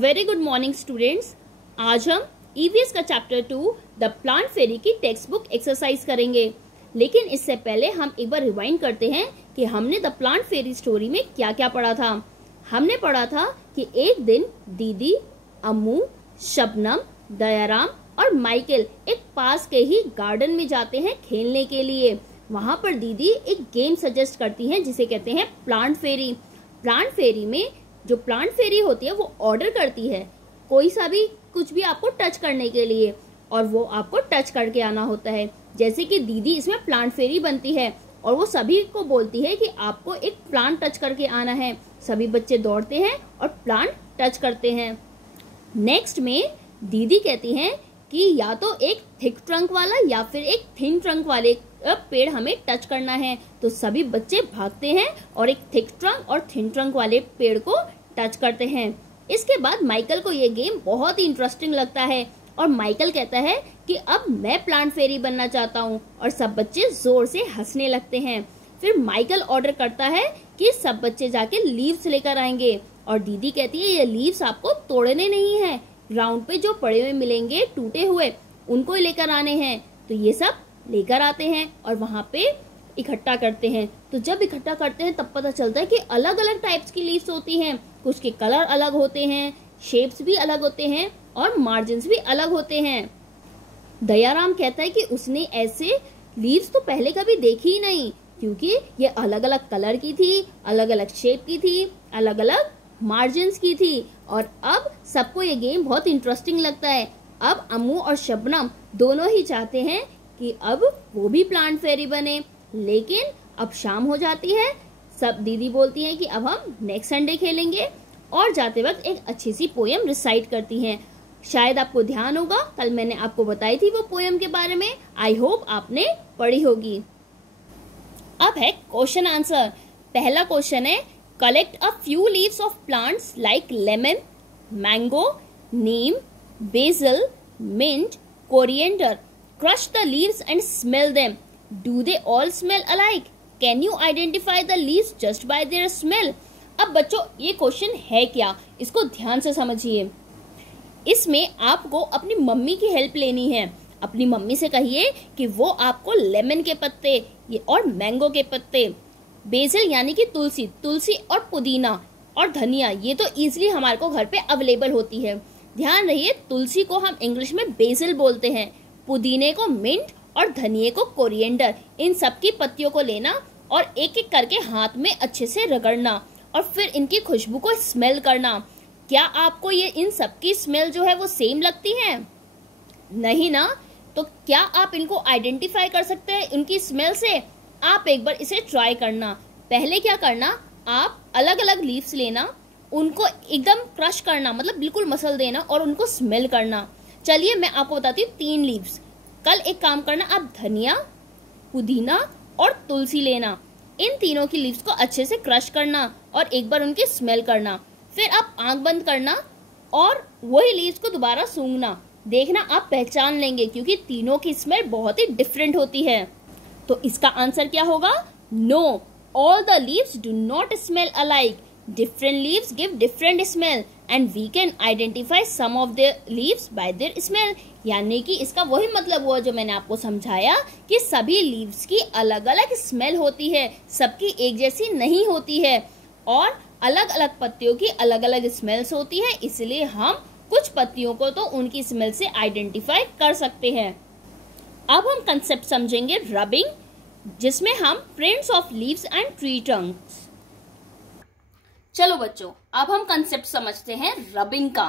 Very good morning students. आज हम EVS का चैप्टर 2 द प्लांट फेरी की टेक्स्ट बुक एक्सरसाइज करेंगे। लेकिन इससे पहले हम एक बार रिवाइंड करते हैं कि हमने द प्लांट फेरी स्टोरी में क्या क्या पढ़ा था। हमने पढ़ा था कि एक दिन दीदी, अम्मू, शबनम, दयाराम और माइकल एक पास के ही गार्डन में जाते हैं खेलने के लिए। वहां पर दीदी एक गेम सजेस्ट करती हैं जिसे कहते हैं प्लांट फेरी। प्लांट फेरी में जो प्लांट फेरी होती है वो ऑर्डर करती है कोई सा भी कुछ भी आपको टच करने के लिए, और वो आपको टच करके आना होता है। जैसे कि दीदी इसमें प्लांट फेरी बनती है और वो सभी को बोलती है कि आपको एक प्लांट टच करके आना है। सभी बच्चे दौड़ते हैं और प्लांट टच करते हैं। नेक्स्ट में दीदी कहती हैं कि या तो एक थिक ट्रंक वाला या फिर एक थिन ट्रंक वाले पेड़ हमें टच करना है। तो सभी बच्चे भागते हैं और एक थिक ट्रंक और थिन ट्रंक वाले पेड़ को टच करते हैं। इसके बाद माइकल को ये गेम बहुत ही इंटरेस्टिंग लगता है और माइकल कहता है कि अब मैं प्लांट फेरी बनना चाहता हूँ, और सब बच्चे जोर से हंसने लगते हैं। फिर माइकल ऑर्डर करता है कि सब बच्चे जाके लीव्स लेकर आएंगे, और दीदी कहती है ये लीव्स आपको तोड़ने नहीं है, ग्राउंड पे जो पड़े हुए मिलेंगे टूटे हुए उनको लेकर आने हैं। तो ये सब लेकर आते हैं और वहां पे इकट्ठा करते हैं। तो जब इकट्ठा करते हैं तब पता चलता है कि अलग अलग टाइप्स की लीव्स होती हैं। कुछ के कलर अलग होते हैं, शेप्स भी अलग होते हैं और मार्जिन्स भी अलग होते हैं। दयाराम कहता है कि उसने ऐसे लीव्स तो पहले कभी देखी ही नहीं, क्योंकि ये अलग अलग कलर की थी, अलग अलग शेप की थी, अलग अलग मार्जिन्स की थी। और अब सबको ये गेम बहुत इंटरेस्टिंग लगता है। अब अम्मू और शबनम दोनों ही चाहते हैं कि अब वो भी प्लांट फेरी बने, लेकिन अब शाम हो जाती है। सब दीदी बोलती हैं कि अब हम नेक्स्ट संडे खेलेंगे, और जाते वक्त एक अच्छी सी पोयम रिसाइट करती हैं। शायद आपको ध्यान होगा कल मैंने आपको बताई थी वो पोयम के बारे में। आई होप आपने पढ़ी होगी। अब है क्वेश्चन आंसर। पहला क्वेश्चन है collect a few leaves of plants like lemon, mango, neem, basil, mint, coriander. Crush the leaves and smell them. Do they all smell alike? Can you identify the leaves just by their smell? अब बच्चों ये question है क्या, इसको ध्यान से समझिए। इसमें आपको अपनी मम्मी की हेल्प लेनी है। अपनी मम्मी से कहिए कि वो आपको लेमन के पत्ते और मैंगो के पत्ते, बेसिल यानी कि तुलसी और पुदीना और धनिया, ये तो इजीली हमारे को घर पे अवेलेबल होती है। ध्यान रहिए तुलसी को हम इंग्लिश में बेसिल बोलते हैं, पुदीने को मिंट और धनिये को कोरिएंडर। इन सब की पत्तियों को लेना और एक एक करके हाथ में अच्छे से रगड़ना और फिर इनकी खुशबू को स्मेल करना। क्या आपको ये इन सब की स्मेल जो है वो सेम लगती है? नहीं ना? तो क्या आप इनको आइडेंटिफाई कर सकते हैं इनकी स्मेल से? आप एक बार इसे ट्राई करना। पहले क्या करना, आप अलग अलग लीव्स लेना, उनको एकदम क्रश करना, मतलब बिल्कुल मसल देना और उनको स्मेल करना। चलिए मैं आपको बताती हूँ 3 लीव्स। कल एक काम करना, आप धनिया, पुदीना और तुलसी लेना, इन तीनों की लीव्स को अच्छे से क्रश करना और एक बार उनकी स्मेल करना। फिर आप आंख बंद करना और वही लीव्स को दोबारा सूंघना। देखना आप पहचान लेंगे, क्योंकि तीनों की स्मेल बहुत ही डिफरेंट होती है। तो इसका आंसर क्या होगा? No, all the leaves do not smell alike. Different leaves give different smell and we can identify some of the leaves by their smell. यानी कि इसका वही मतलब हुआ जो मैंने आपको समझाया कि सभी लीव्स की अलग अलग स्मेल होती है, सबकी एक जैसी नहीं होती है, और अलग अलग पत्तियों की अलग अलग स्मेल्स होती है। इसलिए हम कुछ पत्तियों को तो उनकी स्मेल से आइडेंटिफाई कर सकते हैं। अब हम कंसेप्ट समझेंगे रबिंग, जिसमें हम prints of leaves and tree Trunks. चलो बच्चों, अब हम कंसेप्ट समझते हैं रबिंग का।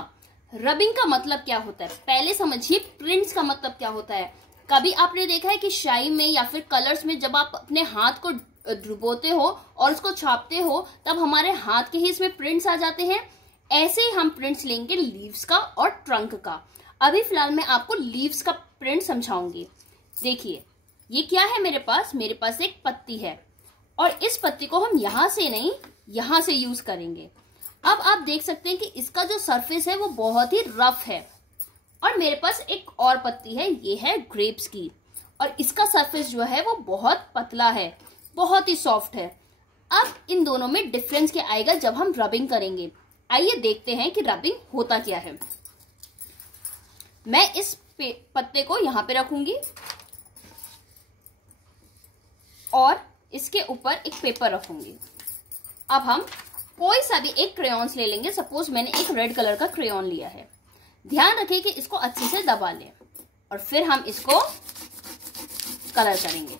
रबिंग का मतलब क्या होता है पहले समझिए। प्रिंट्स का मतलब क्या होता है? कभी आपने देखा है कि स्याही में या फिर कलर्स में जब आप अपने हाथ को डुबोते हो और उसको छापते हो तब हमारे हाथ के ही इसमें प्रिंट्स आ जाते हैं। ऐसे ही हम प्रिंट्स लेंगे लीव्स का और ट्रंक का। अभी फिलहाल मैं आपको लीव्स का प्रिंट समझाऊंगी। देखिए ये क्या है, मेरे पास एक पत्ती है, और इस पत्ती को हम यहाँ से नहीं यहां से यूज करेंगे। अब आप देख सकते हैं कि इसका जो सरफेस है वो बहुत ही रफ है, और मेरे पास एक और पत्ती है, ये है ग्रेप्स की, और इसका सरफेस जो है वो बहुत पतला है, बहुत ही सॉफ्ट है। अब इन दोनों में डिफरेंस क्या आएगा जब हम रबिंग करेंगे? आइए देखते हैं कि रबिंग होता क्या है। मैं इस पत्ते को यहां पे रखूंगी और इसके ऊपर एक पेपर रखूंगी। अब हम कोई सा भी एक क्रेयॉन्स ले लेंगे। सपोज मैंने एक रेड कलर का क्रेयॉन लिया है। ध्यान रखें कि इसको अच्छे से दबा लें और फिर हम इसको कलर करेंगे।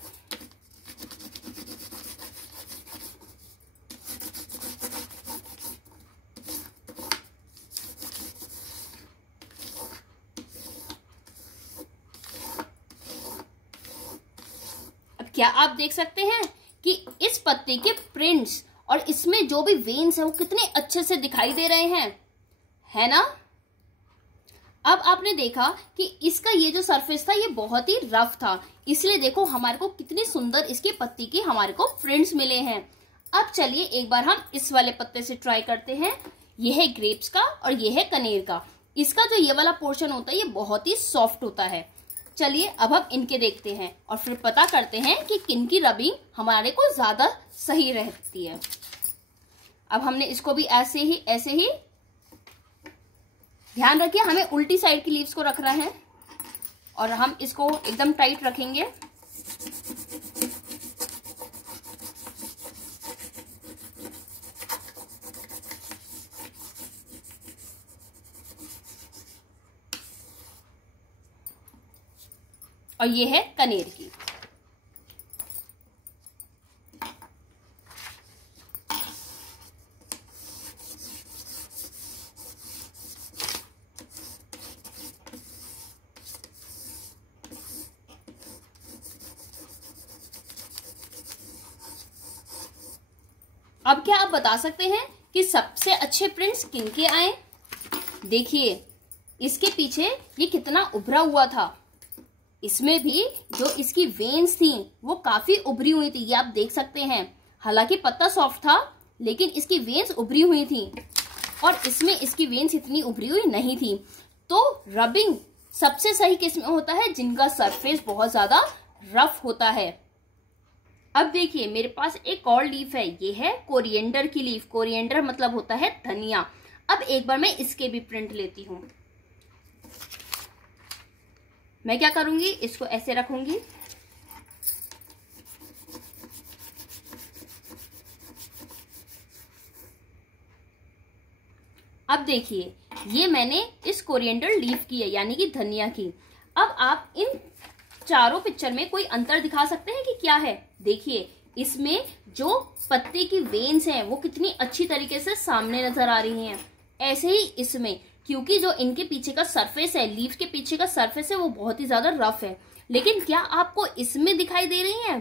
अब क्या आप देख सकते हैं कि इस पत्ते के प्रिंट्स और इसमें जो भी वेन्स हैं वो कितने अच्छे से दिखाई दे रहे हैं, है ना। अब आपने देखा कि इसका ये जो सरफेस था ये बहुत ही रफ था, इसलिए देखो हमारे को कितनी सुंदर इसकी पत्ती की हमारे को प्रिंट्स मिले हैं। अब चलिए एक बार हम इस वाले पत्ते से ट्राई करते हैं। ये है ग्रेप्स का और ये है कनेर का। इसका जो ये वाला पोर्शन होता है ये बहुत ही सॉफ्ट होता है। चलिए अब हम इनके देखते हैं और फिर पता करते हैं कि किन की रबिंग हमारे को ज्यादा सही रहती है। अब हमने इसको भी ऐसे ही ध्यान रखिए हमें उल्टी साइड की लीव्स को रखना है और हम इसको एकदम टाइट रखेंगे। और ये है कनेर की। अब क्या आप बता सकते हैं कि सबसे अच्छे प्रिंट्स किनके आए? देखिए इसके पीछे ये कितना उभरा हुआ था। इसमें भी जो इसकी वेन्स थी वो काफी उभरी हुई थी, ये आप देख सकते हैं। हालांकि पत्ता सॉफ्ट था लेकिन इसकी वेन्स उभरी हुई थी और इसमें इसकी वेन्स इतनी उभरी हुई नहीं थी। तो रबिंग सबसे सही किस में होता है? जिनका सरफेस बहुत ज्यादा रफ होता है। अब देखिए मेरे पास एक और लीफ है, ये है कोरिएंडर की लीफ। कोरिएंडर मतलब होता है धनिया। अब एक बार मैं इसके भी प्रिंट लेती हूं। मैं क्या करूंगी, इसको ऐसे रखूंगी अब देखिए ये मैंने इस कोरिएंडर लीफ की है यानी कि धनिया की। अब आप इन चारों पिक्चर में कोई अंतर दिखा सकते हैं कि क्या है? देखिए इसमें जो पत्ते की वेन्स हैं वो कितनी अच्छी तरीके से सामने नजर आ रही हैं। ऐसे ही इसमें, क्योंकि जो इनके पीछे का सरफेस है, लीफ के पीछे का सरफेस है वो बहुत ही ज्यादा रफ है। लेकिन क्या आपको इसमें दिखाई दे रही है?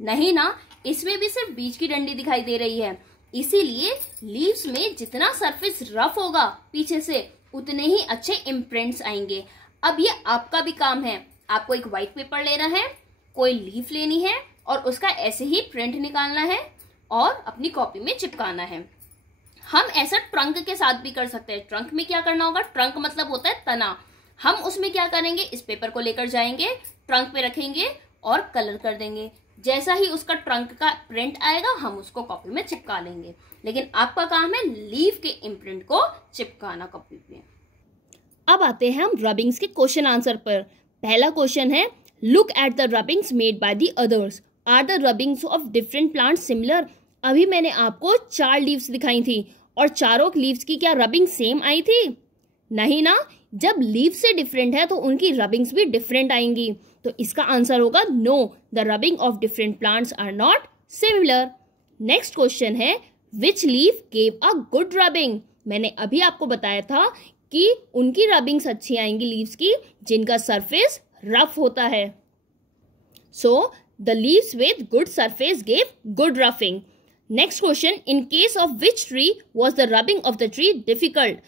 नहीं ना, इसमें भी सिर्फ बीच की डंडी दिखाई दे रही है। इसीलिए लीव्स में जितना सरफेस रफ होगा पीछे से उतने ही अच्छे इम्प्रिंट्स आएंगे। अब ये आपका भी काम है, आपको एक व्हाइट पेपर लेना है, कोई लीफ लेनी है और उसका ऐसे ही प्रिंट निकालना है और अपनी कॉपी में चिपकाना है। हम ऐसा ट्रंक के साथ भी कर सकते हैं। ट्रंक में क्या करना होगा? ट्रंक मतलब होता है तना। हम उसमें क्या करेंगे, इस पेपर को लेकर जाएंगे, ट्रंक पे रखेंगे और कलर कर देंगे। जैसा ही उसका ट्रंक का प्रिंट आएगा हम उसको कॉपी में चिपका लेंगे। लेकिन आपका काम है लीफ के इम्प्रिंट को चिपकाना कॉपी पे। अब आते हैं हम रबिंग्स के क्वेश्चन आंसर पर। पहला क्वेश्चन है, look at the rubbings made by the others, are the rubbings of different plants similar. अभी मैंने आपको 4 लीव्स दिखाई थी और चारों लीव्स की क्या रबिंग सेम आई थी? नहीं ना। जब लीव से डिफरेंट है तो उनकी रबिंग्स भी डिफरेंट आएंगी। तो इसका आंसर होगा no, the rubbing of different plants are not similar. Next question है, which leaf gave a good rubbing. मैंने अभी आपको बताया था कि उनकी रबिंग्स अच्छी आएंगी लीव्स की जिनका सरफेस रफ होता है। So the leaves with good surface gave good roughing. Next question, in case of which tree was the rubbing of the tree difficult.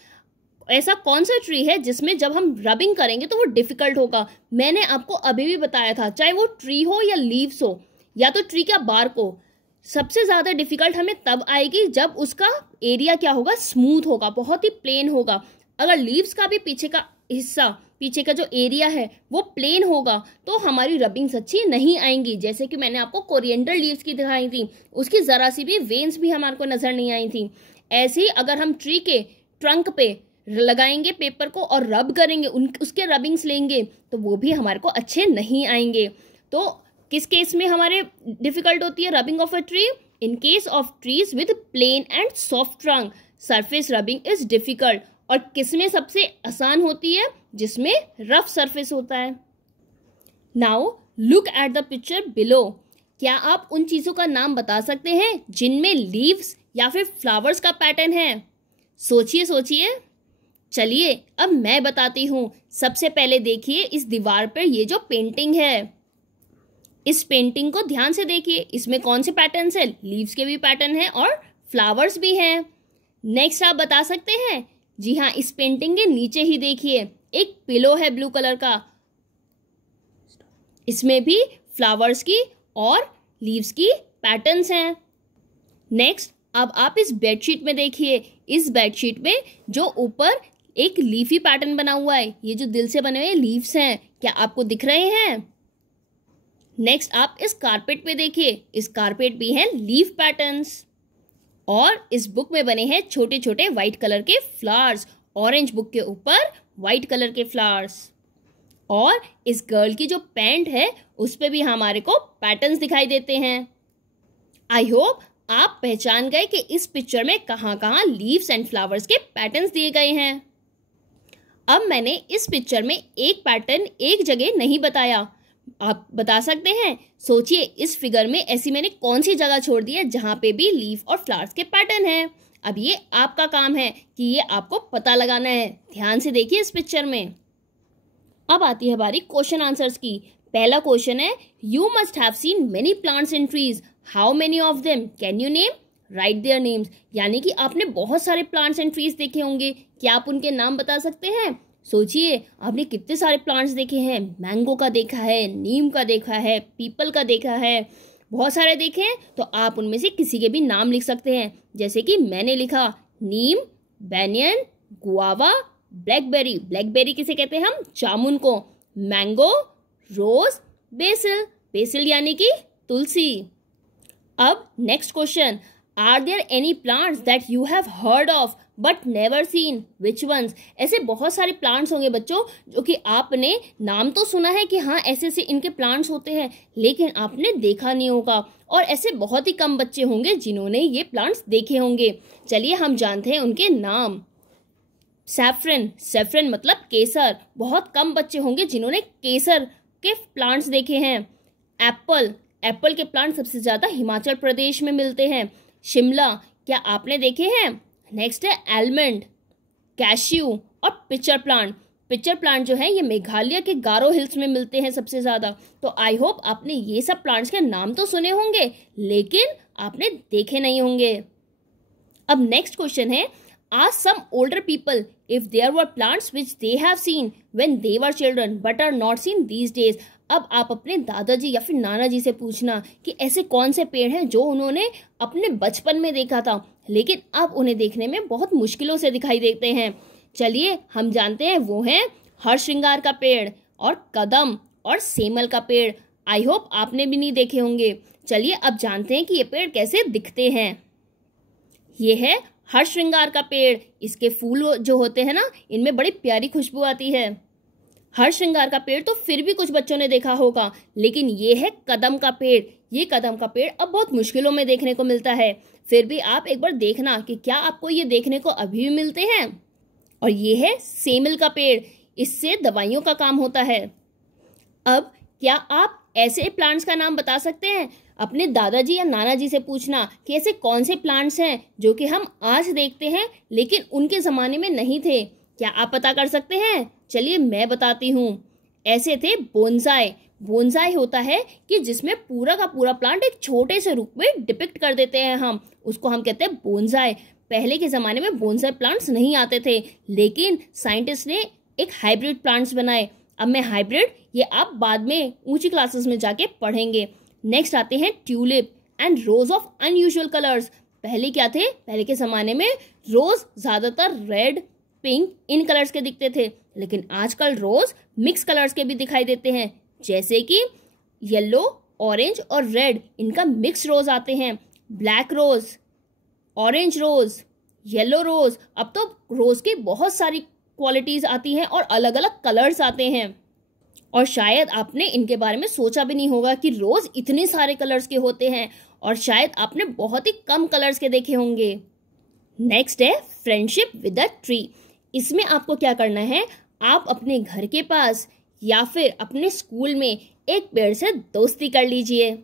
ऐसा कौन सा ट्री है जिसमें जब हम रबिंग करेंगे तो वो डिफिकल्ट होगा? मैंने आपको अभी भी बताया था, चाहे वो ट्री हो या लीव्स हो या तो ट्री का बार्क हो, सबसे ज्यादा डिफिकल्ट हमें तब आएगी जब उसका एरिया क्या होगा, स्मूथ होगा, बहुत ही प्लेन होगा। अगर लीव्स का भी पीछे का हिस्सा, पीछे का जो एरिया है वो प्लेन होगा तो हमारी रबिंग्स अच्छी नहीं आएंगी। जैसे कि मैंने आपको कोरिएंडर लीव्स की दिखाई थी, उसकी जरा सी भी वेन्स भी हमारे को नजर नहीं आई थी। ऐसे ही अगर हम ट्री के ट्रंक पे लगाएंगे पेपर को और रब करेंगे, उसके रबिंग्स लेंगे, तो वो भी हमारे को अच्छे नहीं आएंगे। तो किस केस में हमारे डिफिकल्ट होती है rubbing of a tree? In case of trees with plane and soft trunk surface rubbing is difficult. और किसमें सबसे आसान होती है? जिसमें रफ सरफेस होता है। Now look at the picture below. क्या आप उन चीजों का नाम बता सकते हैं जिनमें लीव्स या फिर फ्लावर्स का पैटर्न है? सोचिए सोचिए। चलिए अब मैं बताती हूँ। सबसे पहले देखिए इस दीवार पर ये जो पेंटिंग है, इस पेंटिंग को ध्यान से देखिए। इसमें कौन से पैटर्न्स है? लीव्स के भी पैटर्न है और फ्लावर्स भी हैं। नेक्स्ट आप बता सकते हैं? जी हाँ, इस पेंटिंग के नीचे ही देखिए एक पिलो है ब्लू कलर का, इसमें भी फ्लावर्स की और लीव्स की पैटर्न्स हैं। नेक्स्ट अब आप इस बेडशीट में देखिए। इस बेडशीट में जो ऊपर एक लीफी पैटर्न बना हुआ है, ये जो दिल से बने हुए लीव्स हैं, क्या आपको दिख रहे हैं? नेक्स्ट आप इस कारपेट पे देखिए। इस कारपेट भी हैं लीफ पैटर्न्स। और इस बुक में बने हैं छोटे छोटे व्हाइट कलर के फ्लावर्स। ऑरेंज बुक के ऊपर व्हाइट कलर के फ्लावर्स। और इस गर्ल की जो पैंट है उस पे भी हमारे को पैटर्न्स दिखाई देते हैं। आई होप आप पहचान गए कि इस पिक्चर में कहाँ कहाँ लीव्स एंड फ्लावर्स के पैटर्न्स दिए गए हैं। अब मैंने इस पिक्चर में एक पैटर्न एक जगह नहीं बताया, आप बता सकते हैं? सोचिए इस फिगर में ऐसी मैंने कौन सी जगह छोड़ दी है जहां पे भी लीफ और फ्लावर्स के पैटर्न है। अब ये आपका काम है कि ये आपको पता लगाना है। ध्यान से देखिए इस पिक्चर में। अब आती है हमारी क्वेश्चन आंसर्स की। पहला क्वेश्चन है, you must have seen many plants in trees, how many of them can you name? Right their names. यानी कि आपने बहुत सारे प्लांट्स एंड ट्रीज देखे होंगे, क्या आप उनके नाम बता सकते हैं? सोचिए आपने कितने सारे प्लांट्स देखे हैं। मैंगो का देखा है, नीम का देखा है, पीपल का देखा है, बहुत सारे देखे हैं। तो आप उनमें से किसी के भी नाम लिख सकते हैं। जैसे कि मैंने लिखा नीम, बैनियन, गुआवा, ब्लैकबेरी। ब्लैकबेरी किसे कहते हैं हम? जामुन को। मैंगो, रोज, बेसिल। बेसिल यानी कि तुलसी। अब next question, are there any plants that you have heard of but never seen, which ones? ऐसे बहुत सारे प्लांट्स होंगे बच्चों जो कि आपने नाम तो सुना है कि हाँ ऐसे ऐसे इनके प्लांट्स होते हैं, लेकिन आपने देखा नहीं होगा। और ऐसे बहुत ही कम बच्चे होंगे जिन्होंने ये प्लांट्स देखे होंगे। चलिए हम जानते हैं उनके नाम। सैफरन, सैफरन मतलब केसर। बहुत कम बच्चे होंगे जिन्होंने केसर के प्लांट्स देखे हैं। एप्पल, एप्पल के प्लांट सबसे ज्यादा हिमाचल प्रदेश में मिलते हैं। शिमला, क्या आपने देखे हैं? नेक्स्ट है आलमंड, कैश्यू और पिचर प्लांट। पिचर प्लांट जो है ये मेघालय के गारो हिल्स में मिलते हैं सबसे ज्यादा। तो आई होप आपने ये सब प्लांट्स के नाम तो सुने होंगे, लेकिन आपने देखे नहीं होंगे। अब नेक्स्ट क्वेश्चन है, ask some older people if there were plants which they have seen when they were children but are not seen these days। अब आप अपने दादाजी या फिर नाना जी से पूछना कि ऐसे कौन से पेड़ हैं जो उन्होंने अपने बचपन में देखा था, लेकिन अब उन्हें देखने में बहुत मुश्किलों से दिखाई देते हैं। चलिए हम जानते हैं, वो हैं हरश्रृंगार का पेड़ और कदम और सेमल का पेड़। आई होप आपने भी नहीं देखे होंगे। चलिए अब जानते हैं कि ये पेड़ कैसे दिखते हैं। ये है हरश्रृंगार का पेड़। इसके फूल जो होते हैं ना, इनमें बड़ी प्यारी खुशबू आती है। हरश्रृंगार का पेड़ तो फिर भी कुछ बच्चों ने देखा होगा, लेकिन ये है कदम का पेड़। ये कदम का पेड़ अब बहुत मुश्किलों में देखने को मिलता है। फिर भी आप एक बार देखना कि क्या आपको ये देखने को अभी भी मिलते हैं। और ये है सेमल का पेड़, इससे दवाइयों का काम होता है। अब क्या आप ऐसे प्लांट्स का नाम बता सकते हैं? अपने दादाजी या नाना जी से पूछना कि ऐसे कौन से प्लांट्स हैं जो कि हम आज देखते हैं लेकिन उनके जमाने में नहीं थे। क्या आप पता कर सकते हैं? चलिए मैं बताती हूँ। ऐसे थे बोनसाई। बोनसाई होता है कि जिसमें पूरा का पूरा प्लांट एक छोटे से रूप में डिपिक्ट कर देते हैं हम, उसको हम कहते हैं बोनसाई। पहले के जमाने में बोनसाई प्लांट्स नहीं आते थे, लेकिन साइंटिस्ट ने एक हाइब्रिड प्लांट्स बनाए। अब मैं हाइब्रिड ये आप बाद में ऊंची क्लासेस में जाके पढ़ेंगे। नेक्स्ट आते हैं tulip and rose of unusual colours. पहले क्या थे? पहले के जमाने में रोज ज्यादातर रेड, पिंक इन कलर्स के दिखते थे, लेकिन आजकल रोज मिक्स कलर्स के भी दिखाई देते हैं, जैसे कि येलो, ऑरेंज और रेड, इनका मिक्स रोज आते हैं। ब्लैक रोज, ऑरेंज रोज, येलो रोज। अब तो रोज की बहुत सारी क्वालिटीज आती हैं और अलग अलग कलर्स आते हैं, और शायद आपने इनके बारे में सोचा भी नहीं होगा कि रोज इतने सारे कलर्स के होते हैं, और शायद आपने बहुत ही कम कलर्स के देखे होंगे। नेक्स्ट है फ्रेंडशिप विद अ ट्री। इसमें आपको क्या करना है, आप अपने घर के पास या फिर अपने स्कूल में एक पेड़ से दोस्ती कर लीजिए,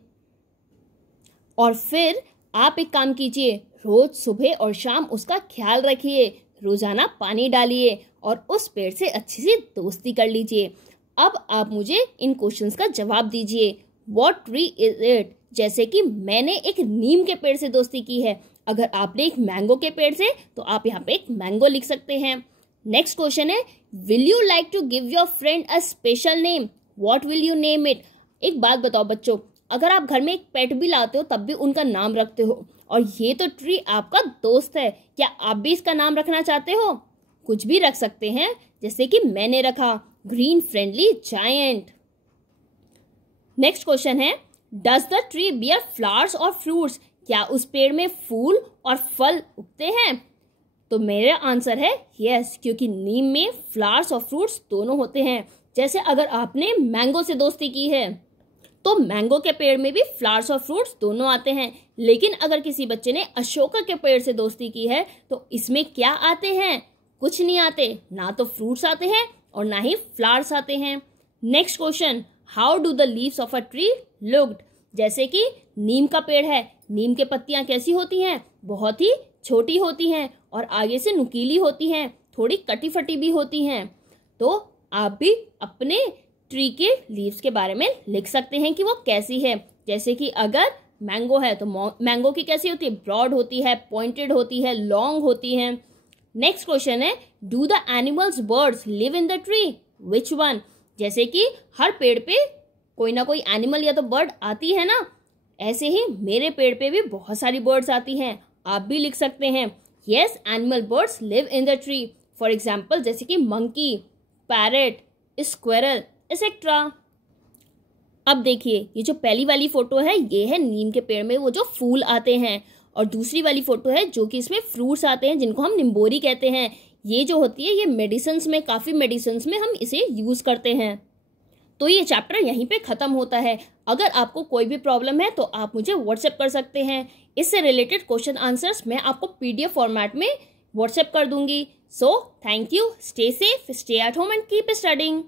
और फिर आप एक काम कीजिए, रोज सुबह और शाम उसका ख्याल रखिए, रोजाना पानी डालिए और उस पेड़ से अच्छी सी दोस्ती कर लीजिए। अब आप मुझे इन क्वेश्चंस का जवाब दीजिए। What tree is it? जैसे कि मैंने एक नीम के पेड़ से दोस्ती की है, अगर आपने एक मैंगो के पेड़ से, तो आप यहाँ पे एक मैंगो लिख सकते हैं। नेक्स्ट क्वेश्चन है, will you like to give your friend a special name? What will you name it? एक बात बताओ बच्चों, अगर आप घर में एक पेट भी लाते हो तब भी उनका नाम रखते हो, और ये तो ट्री आपका दोस्त है, क्या आप भी इसका नाम रखना चाहते हो? कुछ भी रख सकते हैं, जैसे कि मैंने रखा green friendly giant. Next question है, does the tree bear flowers और फ्रूट्स? क्या उस पेड़ में फूल और फल उगते हैं? तो मेरा आंसर है यस, क्योंकि नीम में फ्लावर्स और फ्रूट्स दोनों होते हैं। जैसे अगर आपने मैंगो से दोस्ती की है तो मैंगो के पेड़ में भी फ्लावर्स और फ्रूट्स दोनों आते हैं, लेकिन अगर किसी बच्चे ने अशोका के पेड़ से दोस्ती की है तो इसमें क्या आते हैं? कुछ नहीं आते, ना तो फ्रूट्स आते हैं और ना ही फ्लावर्स आते हैं। Next question, how do the leaves of a tree looked? जैसे कि नीम का पेड़ है, नीम के पत्तियां कैसी होती हैं? बहुत ही छोटी होती हैं और आगे से नुकीली होती हैं, थोड़ी कटी फटी भी होती हैं। तो आप भी अपने ट्री के लीव्स के बारे में लिख सकते हैं कि वो कैसी है। जैसे कि अगर मैंगो है तो मैंगो की कैसी होती है? ब्रॉड होती है, पॉइंटेड होती है, लॉन्ग होती है। नेक्स्ट क्वेश्चन है, do the animals birds live in the tree? Which one? जैसे कि हर पेड़ पे कोई ना कोई एनिमल या तो बर्ड आती है ना, ऐसे ही मेरे पेड़ पे भी बहुत सारी बर्ड्स आती हैं। आप भी लिख सकते हैं yes, animal birds live in the tree. For example जैसे कि मंकी, पैरेट, स्क्वेरल एक्सेट्रा। अब देखिए, ये जो पहली वाली फोटो है ये है नीम के पेड़ में वो जो फूल आते हैं, और दूसरी वाली फोटो है जो कि इसमें फ्रूट्स आते हैं जिनको हम निम्बोरी कहते हैं। ये जो होती है ये मेडिसिन्स में, काफ़ी मेडिसिन्स में हम इसे यूज़ करते हैं। तो ये चैप्टर यहीं पे ख़त्म होता है। अगर आपको कोई भी प्रॉब्लम है तो आप मुझे व्हाट्सएप कर सकते हैं। इससे रिलेटेड क्वेश्चन आंसर्स मैं आपको PDF फॉर्मेट में व्हाट्सएप कर दूंगी। So thank you, stay safe, stay at home and keep studying.